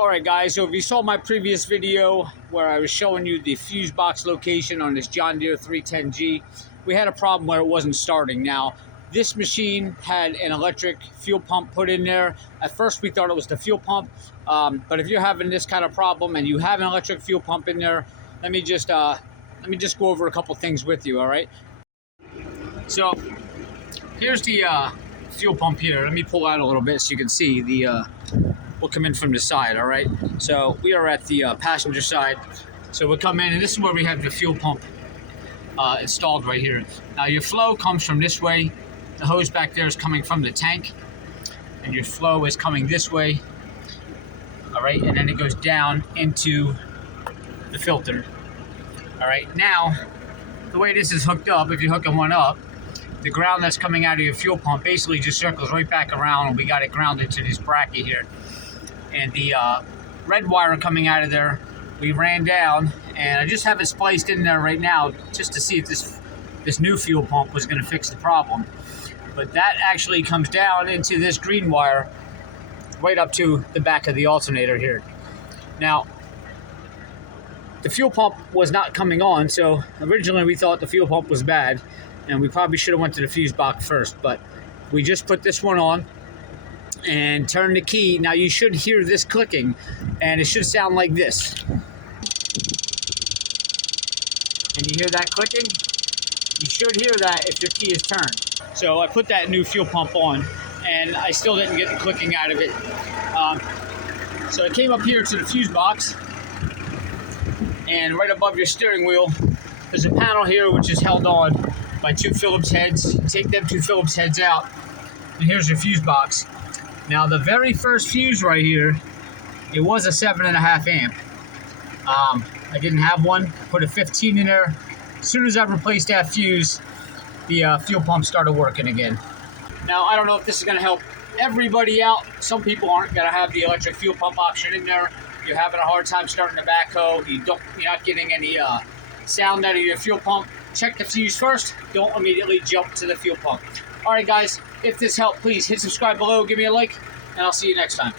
Alright guys, so if you saw my previous video where I was showing you the fuse box location on this John Deere 310G, we had a problem where it wasn't starting. Now, this machine had an electric fuel pump put in there. At first we thought it was the fuel pump, but if you're having this kind of problem and you have an electric fuel pump in there, let me just go over a couple things with you, alright? So, here's the fuel pump here. Let me pull out a little bit so you can see the we'll come in from the side. All right, so we are at the passenger side, so we'll come in and this is where we have the fuel pump installed right here. Now your flow comes from this way. The hose back there is coming from the tank and your flow is coming this way. All right, and then it goes down into the filter. All right, now the way this is hooked up, if you're hooking one up, the ground that's coming out of your fuel pump basically just circles right back around, and we got it grounded to this bracket here. And the red wire coming out of there, we ran down, and I just have it spliced in there right now just to see if this new fuel pump was going to fix the problem. But that actually comes down into this green wire right up to the back of the alternator here. Now, the fuel pump was not coming on, so originally we thought the fuel pump was bad, and we probably should have went to the fuse box first, but we just put this one on and turn the key. Now you should hear this clicking, and it should sound like this. Can you hear that clicking? You should hear that if your key is turned. So I put that new fuel pump on, and I still didn't get the clicking out of it. So I came up here to the fuse box, and right above your steering wheel, there's a panel here which is held on by two Phillips heads. Take them two Phillips heads out, and here's your fuse box. Now the very first fuse right here, it was a 7.5 amp. I didn't have one, put a 15 in there. As soon as I replaced that fuse, the fuel pump started working again. Now I don't know if this is gonna help everybody out. Some people aren't gonna have the electric fuel pump option in there. You're having a hard time starting the backhoe. You're not getting any sound out of your fuel pump. Check the fuse first. Don't immediately jump to the fuel pump. All right, guys, if this helped, please hit subscribe below, give me a like, and I'll see you next time.